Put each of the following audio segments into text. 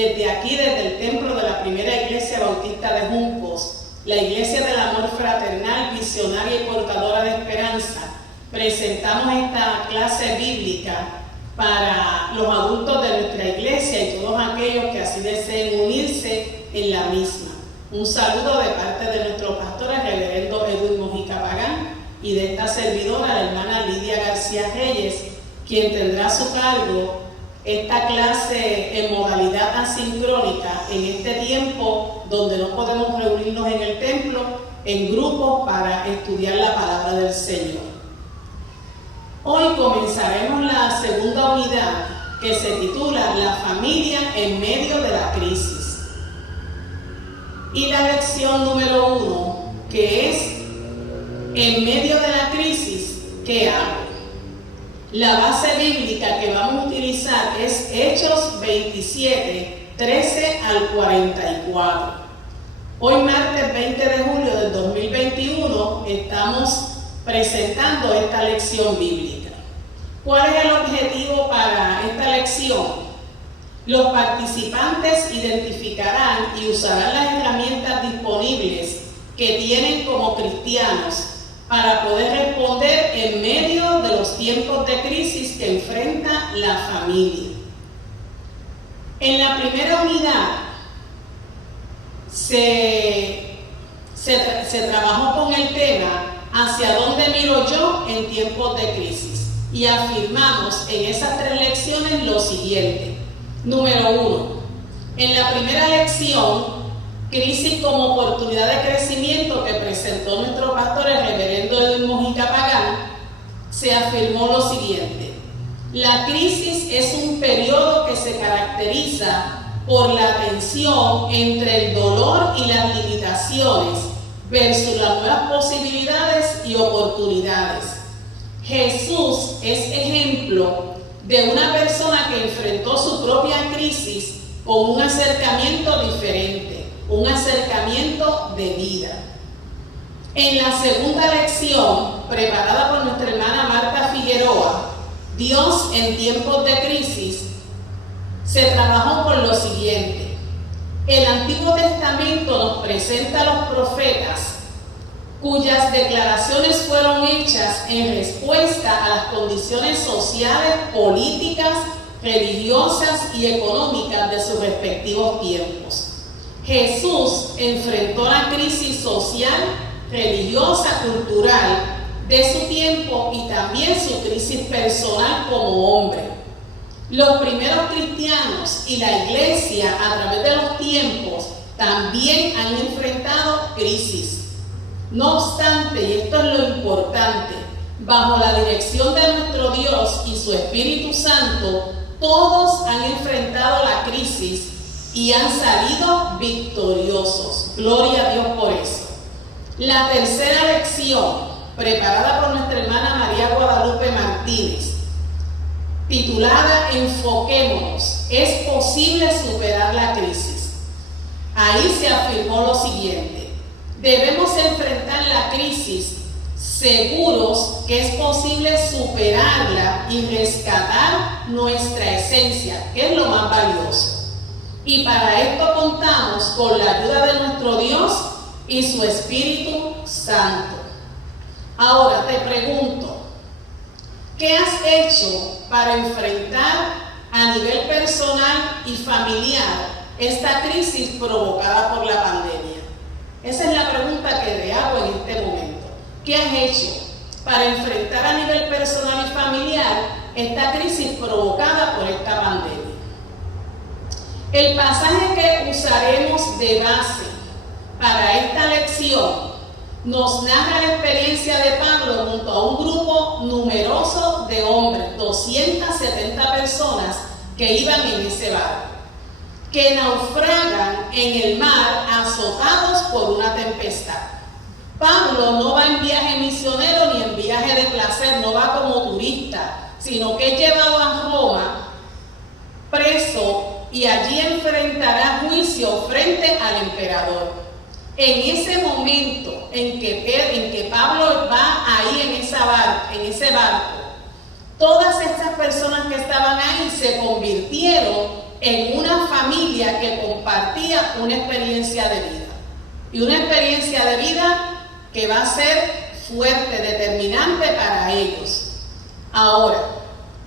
desde aquí, desde el templo de la primera iglesia bautista de Juncos, la iglesia del amor fraternal, visionaria y portadora de esperanza, presentamos esta clase bíblica para los adultos de nuestra iglesia y todos aquellos que así deseen unirse en la misma. Un saludo de parte de nuestro pastor, el reverendo Edwin Mojica Pagán, y de esta servidora, la hermana Lidia García Reyes, quien tendrá a su cargo esta clase en modalidad asincrónica en este tiempo donde no podemos reunirnos en el templo en grupos para estudiar la palabra del Señor. Hoy comenzaremos la segunda unidad que se titula La familia en medio de la crisis. Y la lección número 1, que es en medio de la crisis, ¿qué hago? La base bíblica que vamos a utilizar es Hechos 27, 13 al 44. Hoy martes 20 de julio del 2021 estamos presentando esta lección bíblica. ¿Cuál es el objetivo para esta lección? Los participantes identificarán y usarán las herramientas disponibles que tienen como cristianos para poder responder en medio de los tiempos de crisis que enfrenta la familia. En la primera unidad se trabajó con el tema ¿hacia dónde miro yo en tiempos de crisis? Y afirmamos en esas 3 lecciones lo siguiente. Número 1. En la primera lección, crisis como oportunidad de crecimiento, que presentó nuestro pastor, el reverendo Edwin Mojica Pagán, se afirmó lo siguiente. La crisis es un periodo que se caracteriza por la tensión entre el dolor y las limitaciones versus las nuevas posibilidades y oportunidades. Jesús es ejemplo de una persona que enfrentó su propia crisis con un acercamiento diferente, un acercamiento de vida. En la segunda lección, preparada por nuestra hermana Marta Figueroa, Dios en tiempos de crisis, se trabajó con lo siguiente. El Antiguo Testamento nos presenta a los profetas cuyas declaraciones fueron hechas en respuesta a las condiciones sociales, políticas, religiosas y económicas de sus respectivos tiempos. Jesús enfrentó la crisis social, religiosa, cultural de su tiempo y también su crisis personal como hombre. Los primeros cristianos y la iglesia a través de los tiempos también han enfrentado crisis. No obstante, y esto es lo importante, bajo la dirección de nuestro Dios y su Espíritu Santo, todos han enfrentado la crisis y han salido victoriosos. Gloria a Dios por eso. La tercera lección, preparada por nuestra hermana María Guadalupe Martínez, titulada Enfoquémonos, ¿es posible superar la crisis? Ahí se afirmó lo siguiente. Debemos enfrentar la crisis seguros que es posible superarla y rescatar nuestra esencia, que es lo más valioso. Y para esto contamos con la ayuda de nuestro Dios y su Espíritu Santo. Ahora te pregunto, ¿qué has hecho para enfrentar a nivel personal y familiar esta crisis provocada por la pandemia? Esa es la pregunta que te hago en este momento. ¿Qué has hecho para enfrentar a nivel personal y familiar esta crisis provocada por esta pandemia? El pasaje que usaremos de base para esta lección nos narra la experiencia de Pablo junto a un grupo numeroso de hombres, 270 personas que iban en ese barco, que naufragan en el mar azotados por una tempestad. Pablo no va en viaje misionero ni en viaje de placer, no va como turista, sino que es llevado a Roma preso y allí enfrentará juicio frente al emperador. En ese momento en que Pablo va ahí en ese barco, todas estas personas que estaban ahí se convirtieron en una familia que compartía una experiencia de vida. Y una experiencia de vida que va a ser fuerte, determinante para ellos. Ahora,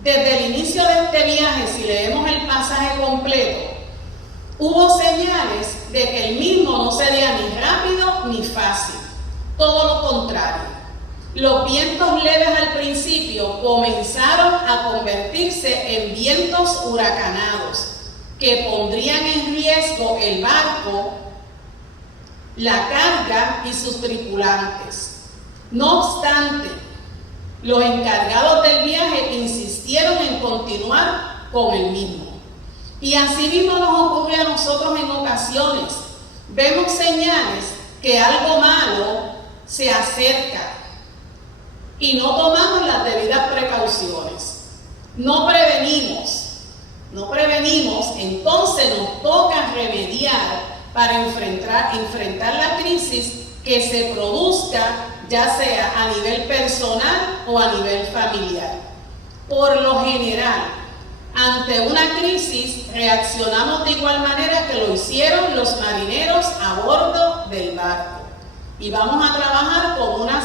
desde el inicio de este viaje, si leemos el pasaje completo, hubo señales de que el mismo no sería ni rápido ni fácil. Todo lo contrario. Los vientos leves al principio comenzaron a convertirse en vientos huracanados que pondrían en riesgo el barco, la carga y sus tripulantes. No obstante, los encargados del viaje insistieron en continuar con el mismo. Y así mismo nos ocurre a nosotros en ocasiones. Vemos señales que algo malo se acerca y no tomamos las debidas precauciones. No prevenimos, entonces nos toca remediar para enfrentar la crisis que se produzca, ya sea a nivel personal o a nivel familiar. Por lo general, ante una crisis reaccionamos de igual manera que lo hicieron los marineros a bordo del barco. Y vamos a trabajar con unas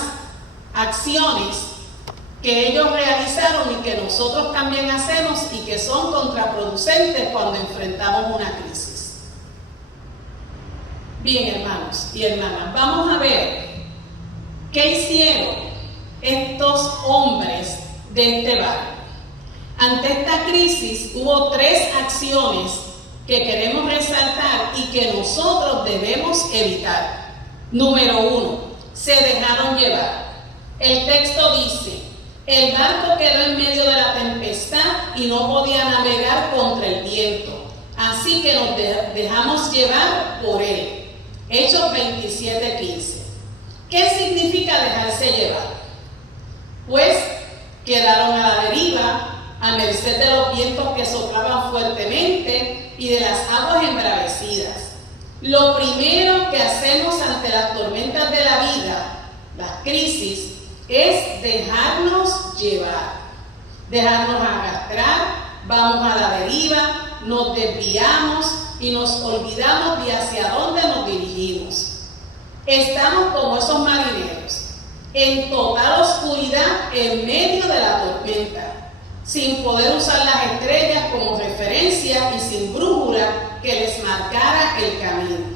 acciones que ellos realizaron y que nosotros también hacemos y que son contraproducentes cuando enfrentamos una crisis. Bien, hermanos y hermanas, vamos a ver qué hicieron estos hombres de este barco. Ante esta crisis hubo 3 acciones que queremos resaltar y que nosotros debemos evitar. Número 1, se dejaron llevar. El texto dice: el barco quedó en medio de la tempestad y no podía navegar contra el viento, así que nos dejamos llevar por él. Hechos 27:15. ¿Qué significa dejarse llevar? Pues quedaron a la deriva, a merced de los vientos que soplaban fuertemente y de las aguas embravecidas. Lo primero que hacemos ante las tormentas de la vida, las crisis, es dejarnos llevar, dejarnos arrastrar. Vamos a la deriva, nos desviamos y nos olvidamos de hacia dónde nos dirigimos. Estamos como esos marineros, en total oscuridad en medio de la tormenta, sin poder usar las estrellas como referencia y sin brújula que les marcara el camino.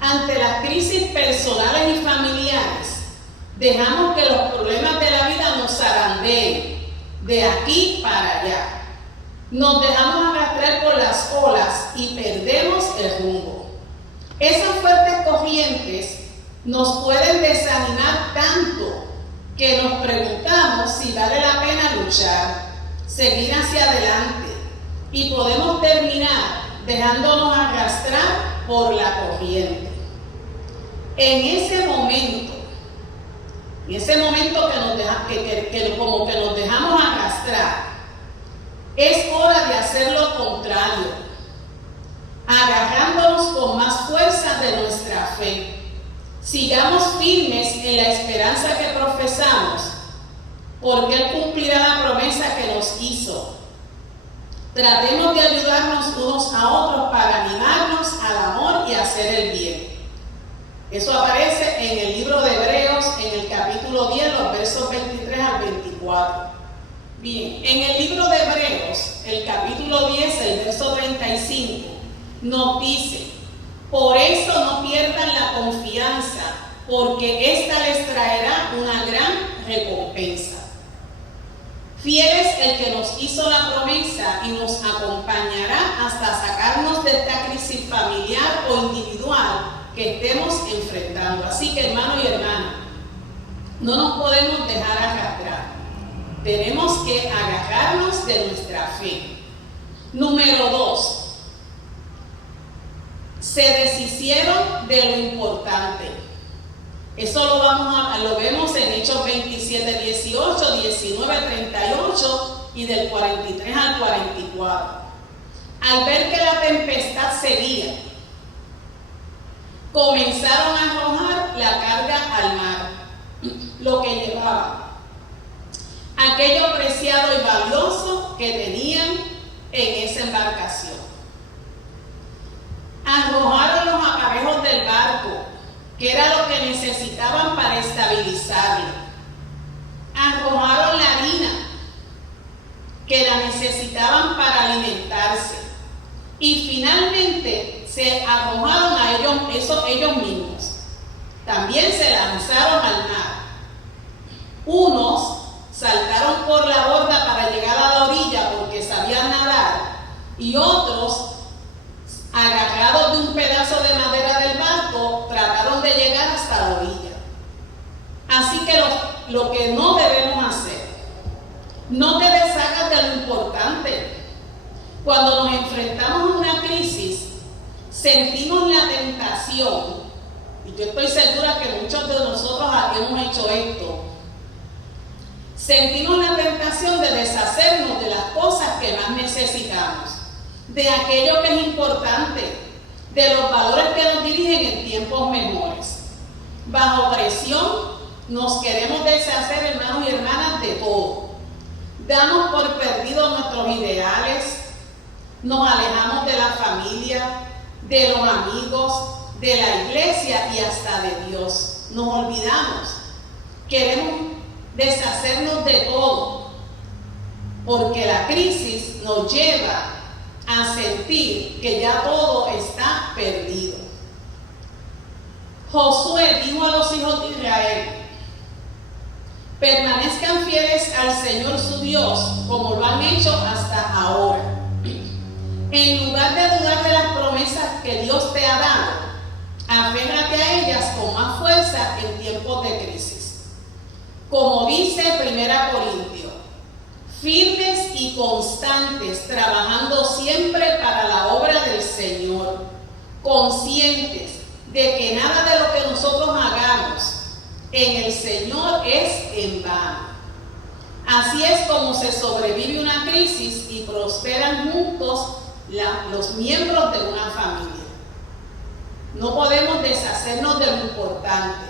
Ante las crisis personales y familiares, dejamos que los problemas de la vida nos zarandeen de aquí para allá. Nos dejamos arrastrar por las olas y perdemos el rumbo. Esas fuertes corrientes nos pueden desanimar tanto que nos preguntamos si vale la pena luchar, seguir hacia adelante, y podemos terminar dejándonos arrastrar por la corriente. En ese momento como que nos dejamos arrastrar, es hora de hacer lo contrario, agarrándonos con más fuerza de nuestra fe. Sigamos firmes en la esperanza que profesamos, porque Él cumplirá la promesa que nos hizo. Tratemos de ayudarnos unos a otros para animarnos al amor y hacer el bien. Eso aparece en el libro de Hebreos, en el capítulo 10, los versos 23 al 24. Bien, en el libro de Hebreos, el capítulo 10, el verso 35, nos dice: por eso no pierdan la confianza, porque ésta les traerá una gran recompensa. Fiel es el que nos hizo la promesa y nos acompañará hasta sacarnos de esta crisis familiar o individual que estemos enfrentando. Así que, hermano y hermana, no nos podemos dejar arrastrar. Tenemos que agarrarnos de nuestra fe. Número 2. Se deshicieron de lo importante. Eso lo vemos en Hechos 27, 18, 19, 38 y del 43 al 44. Al ver que la tempestad seguía, comenzaron a arrojar la carga al mar, lo que llevaban, aquello preciado y valioso que tenían en esa embarcación. que era lo que necesitaban para estabilizarlo. Arrojaron la harina, que la necesitaban para alimentarse. Y finalmente se arrojaron a ellos mismos. También se lanzaron al mar. Unos saltaron por la borda para llegar a la orilla porque sabían nadar, y otros, agarrados de un pedazo de madera del barco, trataron de llegar hasta la orilla. Así que lo que no debemos hacer, no te deshagas de lo importante. Cuando nos enfrentamos a una crisis, sentimos la tentación, y yo estoy segura que muchos de nosotros hemos hecho esto. Sentimos la tentación de deshacernos de las cosas que más necesitamos, de aquello que es importante, de los valores que nos dirigen en tiempos mejores. Bajo presión nos queremos deshacer, hermanos y hermanas, de todo. Damos por perdidos nuestros ideales, nos alejamos de la familia, de los amigos, de la iglesia y hasta de Dios. Nos olvidamos. Queremos deshacernos de todo, porque la crisis nos lleva a sentir que ya todo está perdido. Josué dijo a los hijos de Israel: permanezcan fieles al Señor su Dios, como lo han hecho hasta ahora. En lugar de dudar de las promesas que Dios te ha dado, aférrate a ellas con más fuerza en tiempos de crisis. Como dice 1 Corintios, firmes y constantes, trabajando siempre para la obra del Señor, conscientes de que nada de lo que nosotros hagamos en el Señor es en vano. Así es como se sobrevive una crisis y prosperan juntos los miembros de una familia. No podemos deshacernos de lo importante.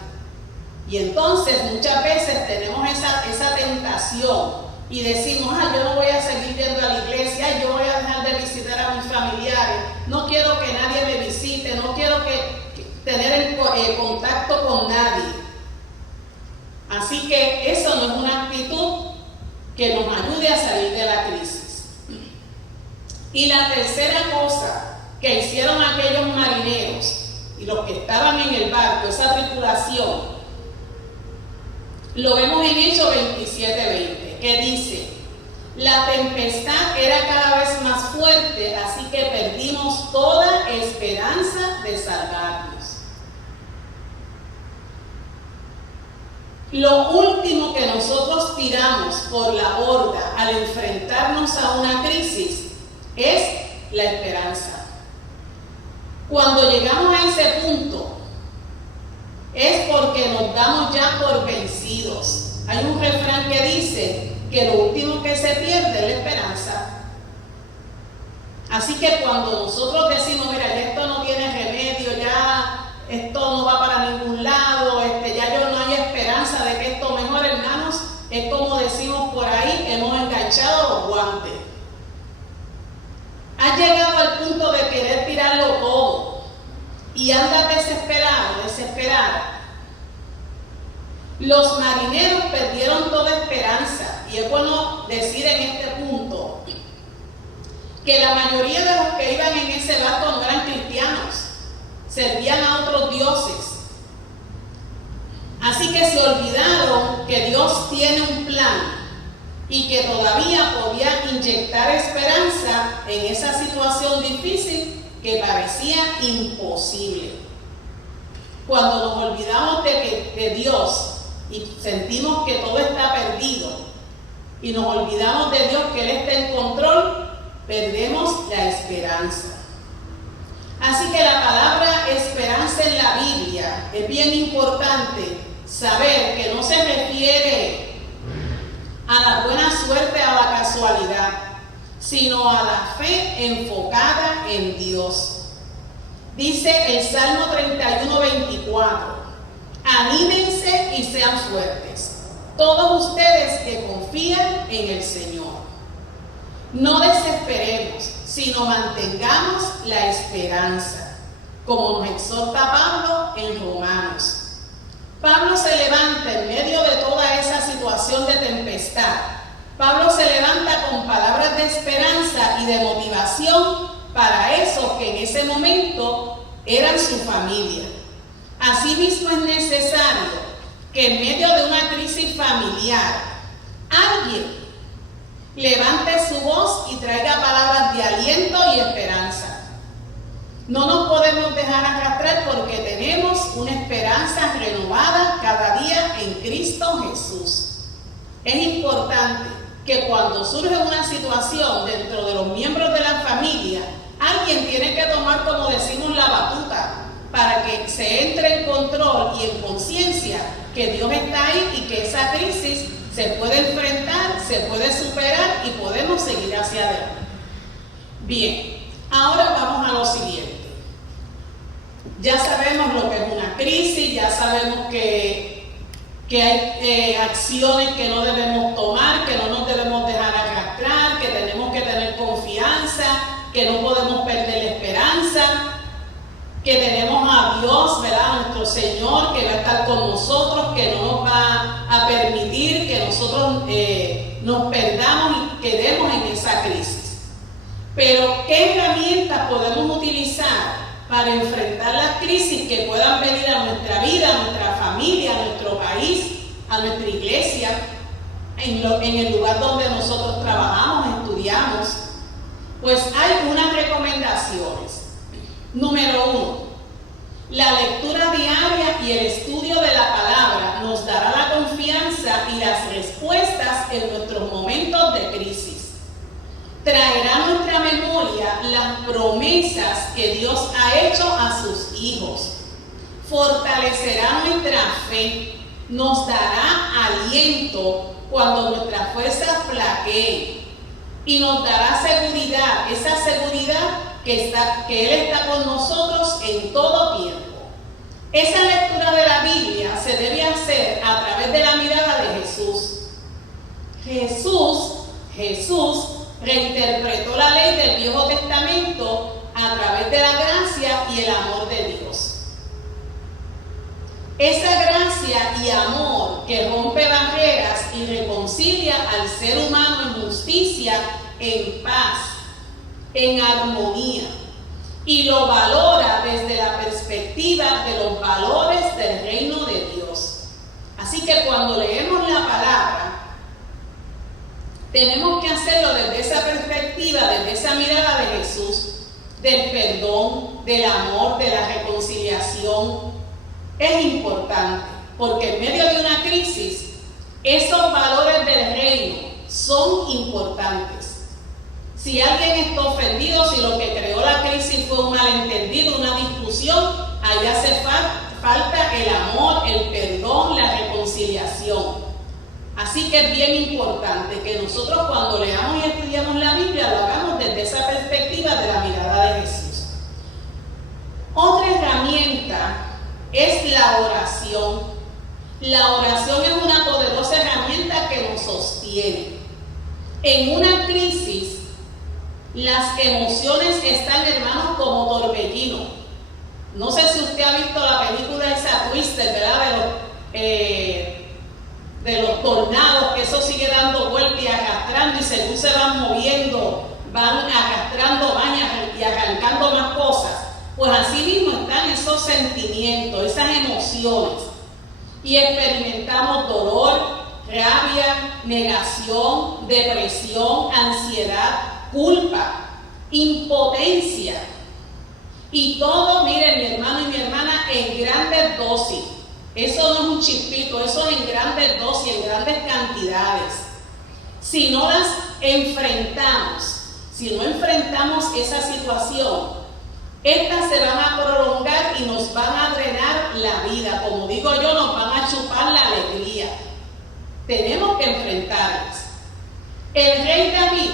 Y entonces muchas veces tenemos esa tentación y decimos: yo no voy a seguir yendo a la iglesia, yo voy a dejar de visitar a mis familiares, no quiero que nadie me visite, no quiero tener contacto con nadie. Así que eso no es una actitud que nos ayude a salir de la crisis. Y la tercera cosa que hicieron aquellos marineros y los que estaban en el barco, esa tripulación, lo vemos en Hechos 27:20, que dice: la tempestad era cada vez más fuerte, así que perdimos toda esperanza de salvarnos. Lo último que nosotros tiramos por la borda al enfrentarnos a una crisis es la esperanza. Cuando llegamos a ese punto, es porque nos damos ya por vencidos. Hay un refrán que dice que lo último que se pierde es la esperanza. Así que cuando nosotros decimos: mira, ya esto no tiene remedio, ya esto no va para ningún lado, ya no hay esperanza de que esto mejore, hermanos, es como decimos por ahí, hemos enganchado los guantes. Has llegado al punto de querer tirarlo todo y andas desesperada. Los marineros perdieron toda esperanza, y es bueno decir en este punto que la mayoría de los que iban en ese barco no eran cristianos, servían a otros dioses. Así que se olvidaron que Dios tiene un plan y que todavía podía inyectar esperanza en esa situación difícil que parecía imposible. Cuando nos olvidamos de Dios y sentimos que todo está perdido y nos olvidamos de Dios, que Él está en control, perdemos la esperanza. Así que la palabra esperanza en la Biblia es bien importante saber que no se refiere a la buena suerte, a la casualidad, sino a la fe enfocada en Dios. Dice el Salmo 31:24: anímense y sean fuertes, todos ustedes que confían en el Señor. No desesperemos, sino mantengamos la esperanza. como nos exhorta Pablo en Romanos. Pablo se levanta en medio de toda esa situación de tempestad. Pablo se levanta con palabras de esperanza y de motivación para esos que en ese momento eran su familia. Asimismo es necesario que en medio de una crisis familiar, alguien levante su voz y traiga palabras de aliento y esperanza. No nos podemos dejar arrastrar porque tenemos una esperanza renovada cada día en Cristo Jesús. Es importante que cuando surge una situación dentro de los miembros de la familia, alguien tiene que tomar, como decimos, la batuta para que se entre en control y en conciencia que Dios está ahí y que esa crisis se puede enfrentar, se puede superar y podemos seguir hacia adelante. Bien, ahora vamos a lo siguiente. Ya sabemos lo que es una crisis, ya sabemos que hay acciones que no debemos tomar, que no nos debemos dejar arrastrar, que tenemos que tener confianza, que no podemos perder la esperanza, que tenemos a Dios, ¿verdad? Nuestro Señor, que va a estar con nosotros, que no nos va a permitir que nosotros nos perdamos y quedemos en esa crisis. Pero, ¿qué herramientas podemos utilizar para enfrentar las crisis que puedan venir a nuestra vida, a nuestra familia, a nuestro país, a nuestra iglesia, en el lugar donde nosotros trabajamos, estudiamos? Pues hay unas recomendaciones. Número 1, la lectura diaria y el estudio de la palabra nos dará la confianza y las respuestas en nuestros momentos de crisis. Traerá a nuestra memoria las promesas que Dios ha hecho a sus hijos. Fortalecerá nuestra fe, nos dará aliento cuando nuestras fuerzas flaqueen y nos dará seguridad, esa seguridad que Él está con nosotros en todo tiempo. Esa lectura de la Biblia se debe hacer a través de la mirada de Jesús. Jesús reinterpretó la ley del Viejo Testamento a través de la gracia y el amor de Dios. Esa gracia y amor que rompe barreras y reconcilia al ser humano en justicia, en paz, en armonía, y lo valora desde la perspectiva de los valores del reino de Dios. Así que cuando leemos la palabra, tenemos que hacerlo desde esa perspectiva, desde esa mirada de Jesús, del perdón, del amor, de la reconciliación. Es importante, porque en medio de una crisis, esos valores del reino son importantes. Si alguien está ofendido, si lo que creó la crisis fue un malentendido, una discusión, ahí hace falta el amor, el perdón, la reconciliación. Así que es bien importante que nosotros cuando leamos y estudiamos la Biblia lo hagamos desde esa perspectiva de la mirada de Jesús. Otra herramienta es la oración. La oración es una poderosa herramienta que nos sostiene. En una crisis, las emociones están, hermanos, como torbellino. No sé si usted ha visto la película esa Twister, ¿verdad? De los tornados, que eso sigue dando vueltas y arrastrando, y según se van moviendo, van arrastrando, van y arrancando más cosas. Pues así mismo están esos sentimientos, esas emociones. Y experimentamos dolor, rabia, negación, depresión, ansiedad, culpa, impotencia. Y todo, miren, mi hermano y mi hermana, en grandes dosis. Eso no es un chispito, eso es en grandes dosis, en grandes cantidades. Si no las enfrentamos, si no enfrentamos esa situación, estas se van a prolongar y nos van a drenar la vida. Como digo yo, nos van a chupar la alegría. Tenemos que enfrentarlas. El rey David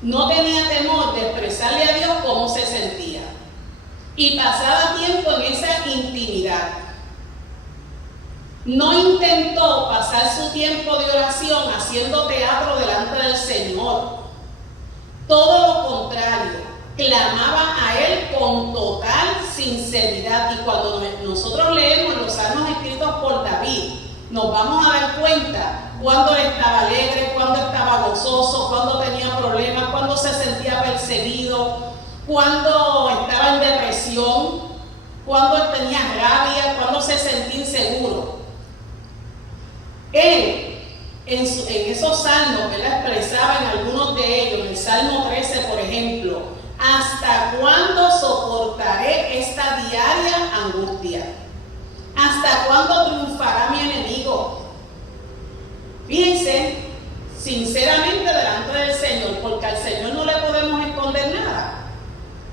no tenía temor de expresarle a Dios cómo se sentía. Y pasaba tiempo en esa intimidad. No intentó pasar su tiempo de oración haciendo teatro delante del Señor. Todo lo contrario, clamaba a Él con total sinceridad. Y cuando nosotros leemos los salmos escritos por David, nos vamos a dar cuenta cuando él estaba alegre, cuando estaba gozoso, cuando tenía problemas, cuando se sentía perseguido, cuando estaba en depresión, cuando él tenía rabia, cuando se sentía inseguro. Él, en esos salmos, él expresaba en algunos de ellos, en el Salmo 13, por ejemplo, ¿hasta cuándo soportaré esta diaria angustia? ¿Hasta cuándo triunfará mi enemigo? Fíjense, sinceramente delante del Señor, porque al Señor no le podemos esconder nada.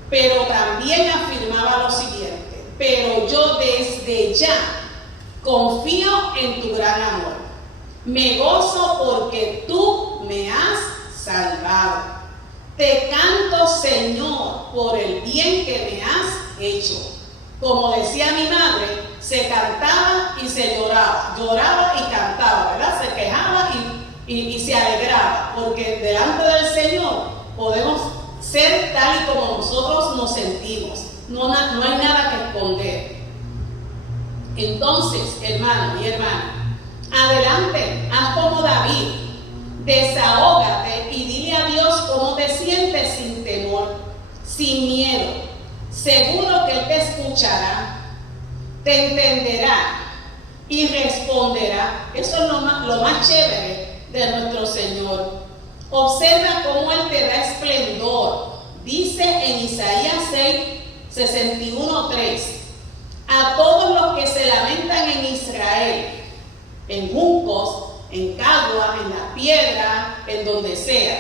Pero también afirmaba lo siguiente: pero yo desde ya confío en tu gran amor. Me gozo porque tú me has salvado. Te canto, Señor, por el bien que me has hecho. Como decía mi madre, se cantaba y se lloraba. Lloraba y cantaba, ¿verdad? Se quejaba y se alegraba. Porque delante del Señor podemos ser tal y como nosotros nos sentimos. No hay nada que esconder. Entonces, hermano y hermana, adelante, haz como David, desahógate y dile a Dios cómo te sientes sin temor, sin miedo. Seguro que Él te escuchará, te entenderá y responderá. Eso es lo más chévere de nuestro Señor. Observa cómo Él te da esplendor. Dice en Isaías 61:3, a todos los que se lamentan en Israel, en juncos, en cagua, en la piedra, en donde sea,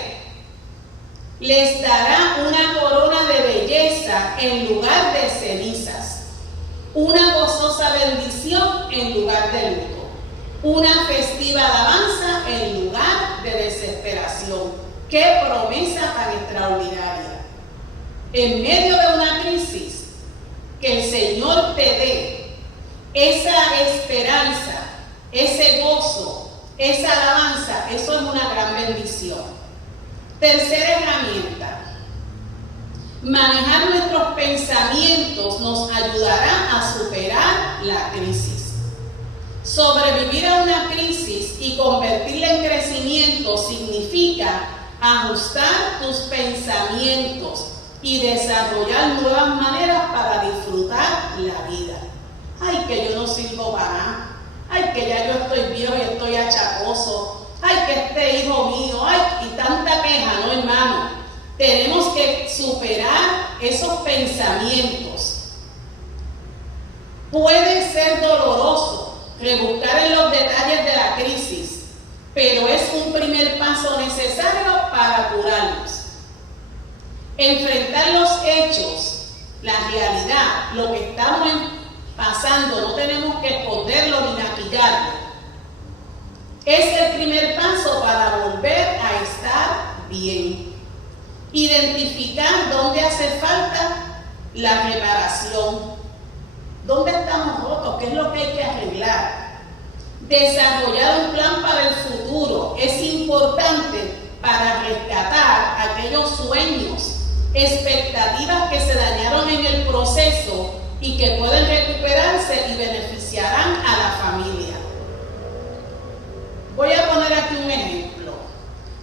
les dará una corona de belleza en lugar de cenizas, una gozosa bendición en lugar de luto, una festiva alabanza en lugar de desesperación. ¡Qué promesa tan extraordinaria! En medio de una crisis, que el Señor te dé esa esperanza, ese gozo, esa alabanza, eso es una gran bendición. Tercera herramienta: manejar nuestros pensamientos nos ayudará a superar la crisis. Sobrevivir a una crisis y convertirla en crecimiento significa ajustar tus pensamientos y desarrollar nuevas maneras para disfrutar la vida. Ay, que yo no sirvo para nada. Ay, que ya yo estoy viejo y estoy achacoso. Ay, que este hijo mío. Ay, y tanta queja, ¿no, hermano? Tenemos que superar esos pensamientos. Puede ser doloroso rebuscar en los detalles de la crisis, pero es un primer paso necesario para curarnos. Enfrentar los hechos, la realidad, lo que estamos pasando, no tenemos que esconderlo ni maquillarlo. Es el primer paso para volver a estar bien. Identificar dónde hace falta la reparación, dónde estamos rotos, qué es lo que hay que arreglar. Desarrollar un plan para el futuro es importante para rescatar aquellos sueños, expectativas que se dañaron en el proceso y que pueden recuperarse y beneficiarán a la familia. Voy a poner aquí un ejemplo.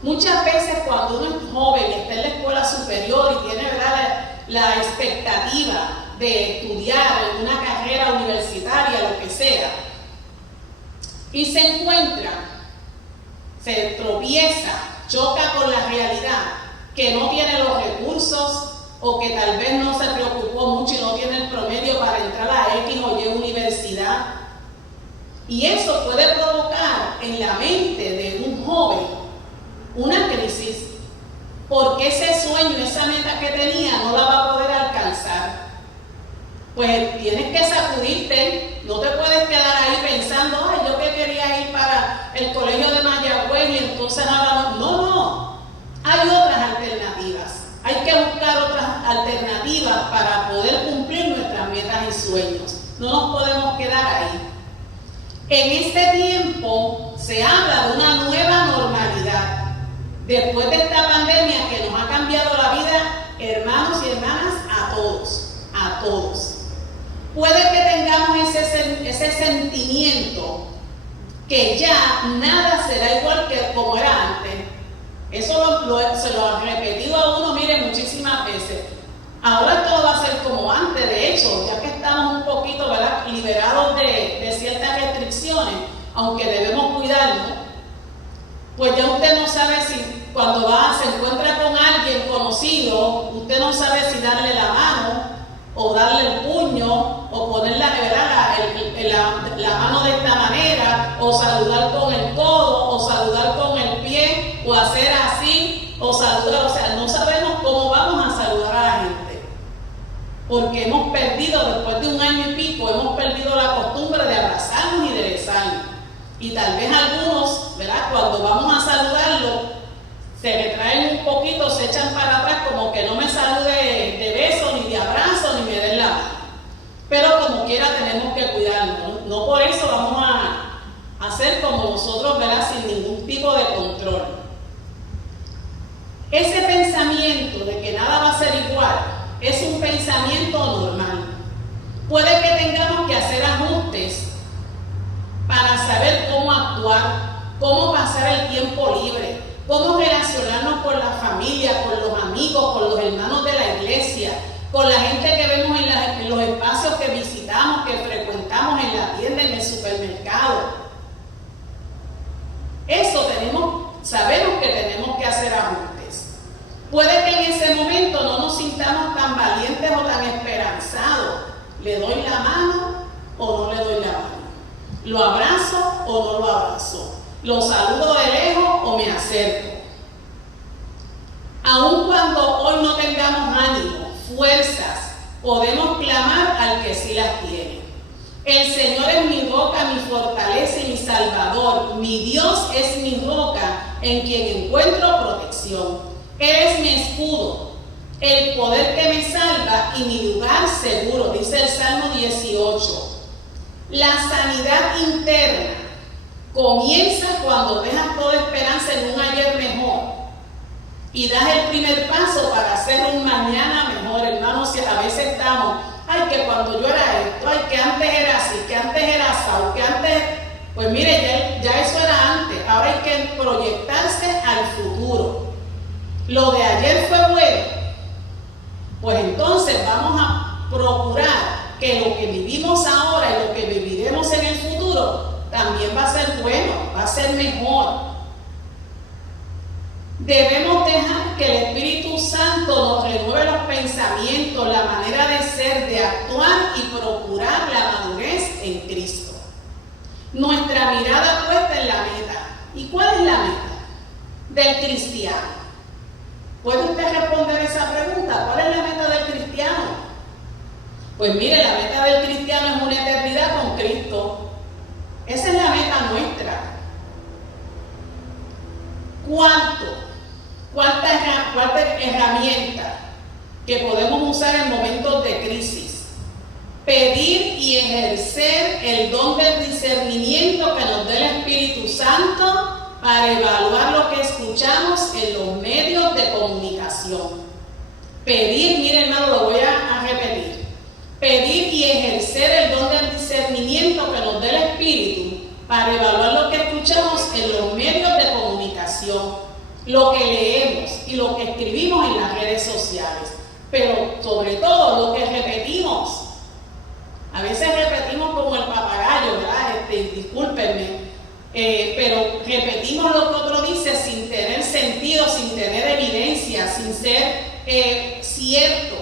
Muchas veces cuando uno es joven, está en la escuela superior y tiene, ¿verdad?, la expectativa de estudiar en una carrera universitaria, lo que sea, y se encuentra, se tropieza, choca con la realidad, que no tiene los recursos o que tal vez no se preocupó mucho y no tiene el promedio para entrar a X o Y universidad. Y eso puede provocar en la mente de un joven una crisis, porque ese sueño, esa meta que tenía, no la va a poder alcanzar. Pues tienes que sacudirte, no te puedes quedar ahí pensando, ay, yo que quería ir para el colegio de Mayagüez y entonces ahora no. Hay otras alternativas. Hay que buscar otras alternativas para poder cumplir nuestras metas y sueños. No nos podemos quedar ahí. En este tiempo se habla de una nueva normalidad. Después de esta pandemia que nos ha cambiado la vida, hermanos y hermanas, a todos. ese sentimiento que ya nada será igual que como era antes. Eso se lo ha repetido a uno, mire, muchísimas veces. Ahora todo va a ser como antes. De hecho, ya que estamos un poquito, ¿verdad?, liberados de ciertas restricciones, aunque debemos cuidarnos, pues ya usted no sabe si cuando se encuentra con alguien conocido, usted no sabe si darle la mano o darle el puño o poner la mano de esta manera, o saludar con el codo, o saludar con el pie, o hacer así, o saludar. O sea, no sabemos cómo vamos a saludar a la gente, porque hemos perdido, después de 1 año y pico, hemos perdido la costumbre de abrazarnos y de besarnos. Y tal vez algunos, ¿verdad?, cuando vamos a saludarlo, se retraen un poquito, se echan para atrás, como que no me salude de beso, ni de abrazo, ni me den la mano. Pero como quiera tenemos que cuidarnos. No por eso vamos a hacer como nosotros, ¿verdad?, sin ningún tipo de control. Ese pensamiento de que nada va a ser igual es un pensamiento normal. Puede que tengamos que hacer ajustes para saber cómo actuar, cómo pasar el tiempo libre, cómo relacionarnos con la familia, con los amigos, con los hermanos de la iglesia, con la gente que vemos en los espacios que visitamos, que frecuentamos, en la tienda, en el supermercado. Eso sabemos que tenemos que hacer ajustes. Puede que en ese momento no nos sintamos tan valientes o tan esperanzados. ¿Le doy la mano o no le doy la mano? ¿Lo abrazo o no lo abrazo? ¿Lo saludo de lejos o me acerco? Aun cuando hoy no tengamos ánimo, fuerzas, podemos clamar al que sí las tiene. El Señor es mi roca, mi fortaleza y mi salvador. Mi Dios es mi roca en quien encuentro protección. Él es mi escudo, el poder que me salva y mi lugar seguro, dice el Salmo 18. La sanidad interna comienza cuando dejas toda esperanza en un ayer mejor y das el primer paso para hacer un mañana mejor. Hermanos, si a veces estamos, ay, que cuando yo era esto, ay, que antes era así, que antes era asado, que antes, pues mire, ya eso era antes. Ahora hay que proyectarse al futuro. Lo de ayer fue bueno, pues entonces vamos a procurar que lo que vivimos ahora y lo que viviremos en el futuro también va a ser bueno, va a ser mejor. Debemos dejar que el Espíritu Santo nos renueve los pensamientos, la manera de ser, de actuar y procurar la madurez en Cristo. Nuestra mirada puesta en la meta. ¿Y cuál es la meta del cristiano? ¿Puede usted responder esa pregunta? ¿Cuál es la meta del cristiano? Pues mire, la meta del cristiano es una eternidad con Cristo. Esa es la meta nuestra. Cuarta herramienta que podemos usar en momentos de crisis. Pedir y ejercer el don del discernimiento que nos dé el Espíritu Santo para evaluar lo que escuchamos en los medios de comunicación. Pedir, mire hermano, lo voy a repetir. Pedir y ejercer el don del discernimiento que nos dé el Espíritu para evaluar lo que escuchamos en los medios de comunicación, lo que leemos y lo que escribimos en las redes sociales, pero sobre todo lo que repetimos. A veces repetimos como el papagayo, ¿verdad? Discúlpenme, pero repetimos lo que otro dice sin tener sentido, sin tener evidencia, sin ser cierto.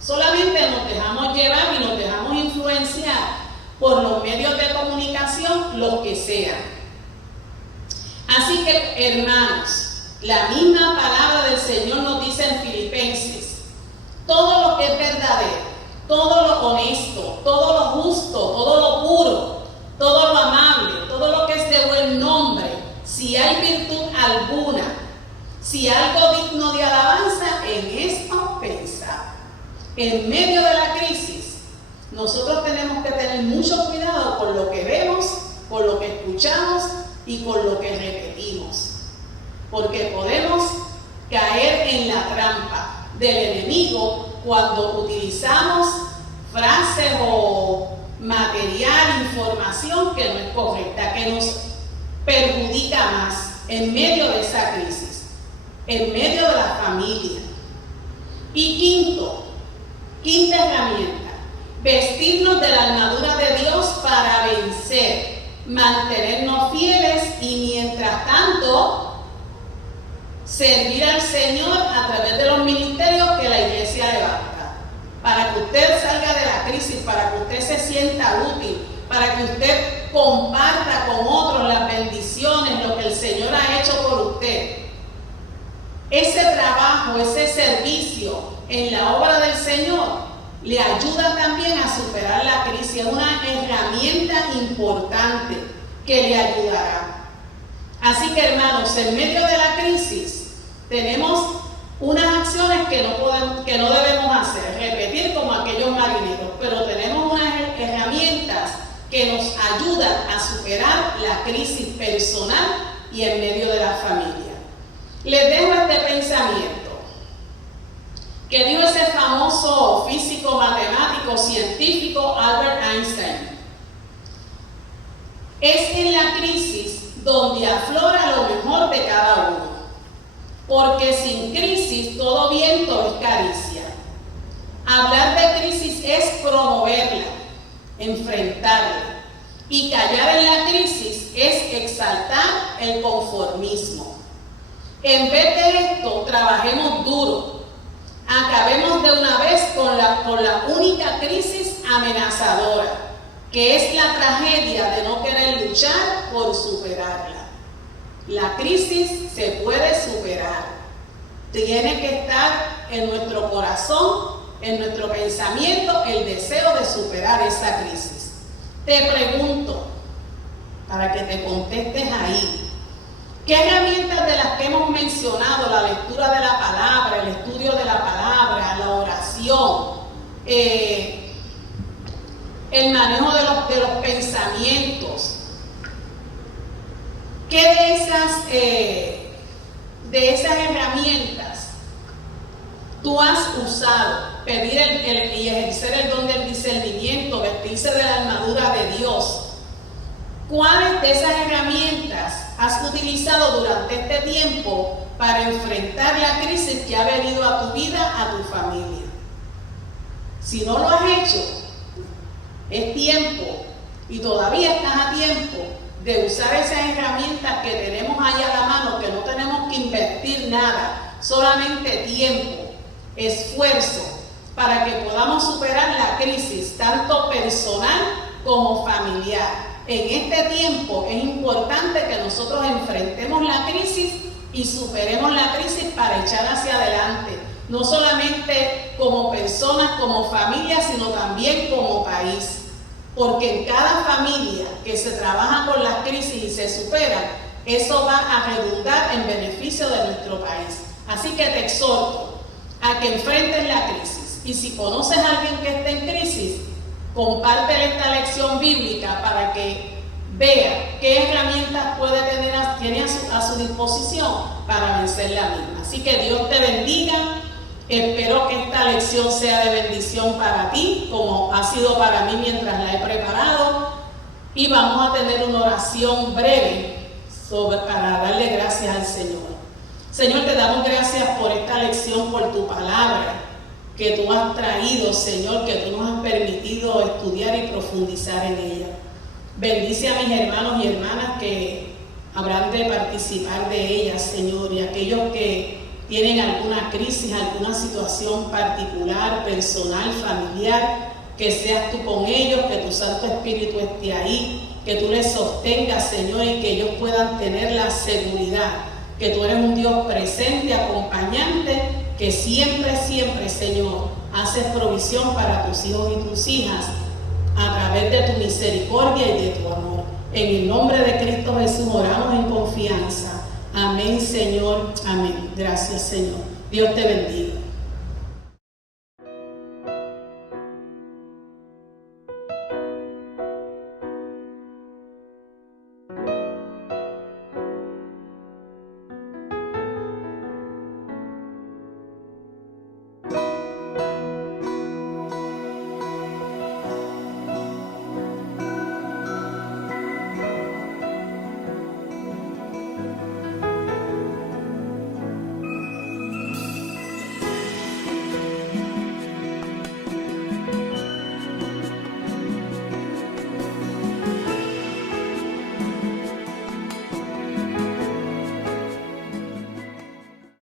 Solamente nos dejamos llevar y nos dejamos influenciar por los medios de comunicación, los que sean. Así que, hermanos, la misma palabra del Señor nos dice en Filipenses: todo lo que es verdadero, todo lo honesto, todo lo justo, todo lo puro, todo lo amable, todo lo que es de buen nombre, si hay virtud alguna, si algo digno de alabanza, en esto pensad. En medio de la crisis, nosotros tenemos que tener mucho cuidado con lo que vemos, con lo que escuchamos y con lo que repetimos, porque podemos caer en la trampa del enemigo cuando utilizamos frases o material, información que no es correcta, que nos perjudica más en medio de esa crisis, en medio de la familia. Y quinta herramienta, vestirnos de la armadura de Dios para vencer, mantenernos fieles y mientras tanto servir al Señor a través de los ministerios que la iglesia levanta, para que usted salga de la crisis, para que usted se sienta útil, para que usted comparta con otros las bendiciones, lo que el Señor ha hecho por usted. Ese trabajo, ese servicio en la obra del Señor le ayuda también a superar la crisis. Es una herramienta importante que le ayudará. Así que, hermanos, en medio de la crisis tenemos unas acciones que no debemos hacer, repetir como aquellos marineros, pero tenemos unas herramientas que nos ayudan a superar la crisis personal y en medio de la familia. Les dejo este pensamiento que dijo ese famoso físico, matemático, científico Albert Einstein. Es en la crisis donde aflora lo mejor de cada uno, porque sin crisis todo viento es caricia. Hablar de crisis es promoverla, enfrentarla, y callar en la crisis es exaltar el conformismo. En vez de esto, trabajemos duro. Acabemos de una vez con la única crisis amenazadora, que es la tragedia de no querer luchar por superarla. La crisis se puede superar. Tiene que estar en nuestro corazón, en nuestro pensamiento, el deseo de superar esa crisis. Te pregunto, para que te contestes ahí, ¿qué herramientas de las que hemos mencionado, la lectura de la palabra, el estudio de la palabra, la oración, el manejo de los pensamientos, qué de esas herramientas tú has usado? Pedir y ejercer el don del discernimiento, vestirse de la armadura de Dios. ¿Cuáles de esas herramientas has utilizado durante este tiempo para enfrentar la crisis que ha venido a tu vida, a tu familia? Si no lo has hecho, es tiempo, y todavía estás a tiempo, de usar esas herramientas que tenemos ahí a la mano, que no tenemos que invertir nada, solamente tiempo, esfuerzo, para que podamos superar la crisis, tanto personal como familiar. En este tiempo es importante que nosotros enfrentemos la crisis y superemos la crisis para echar hacia adelante, no solamente como personas, como familia, sino también como país. Porque en cada familia que se trabaja con las crisis y se superan, eso va a redundar en beneficio de nuestro país. Así que te exhorto a que enfrentes la crisis. Y si conoces a alguien que esté en crisis, compártele esta lección bíblica para que vea qué herramientas tiene a su disposición para vencer la misma. Así que Dios te bendiga. Espero que esta lección sea de bendición para ti, como ha sido para mí mientras la he preparado. Y vamos a tener una oración breve para darle gracias al Señor. Señor, te damos gracias por esta lección, por tu palabra que tú has traído, Señor, que tú nos has permitido estudiar y profundizar en ella. Bendice a mis hermanos y hermanas que habrán de participar de ella, Señor, y aquellos que tienen alguna crisis, alguna situación particular, personal, familiar, que seas tú con ellos, que tu Santo Espíritu esté ahí, que tú les sostengas, Señor, y que ellos puedan tener la seguridad que tú eres un Dios presente, acompañante, que siempre, siempre, Señor, haces provisión para tus hijos y tus hijas a través de tu misericordia y de tu amor. En el nombre de Cristo Jesús oramos en confianza. Amén, Señor. Amén. Gracias, Señor. Dios te bendiga.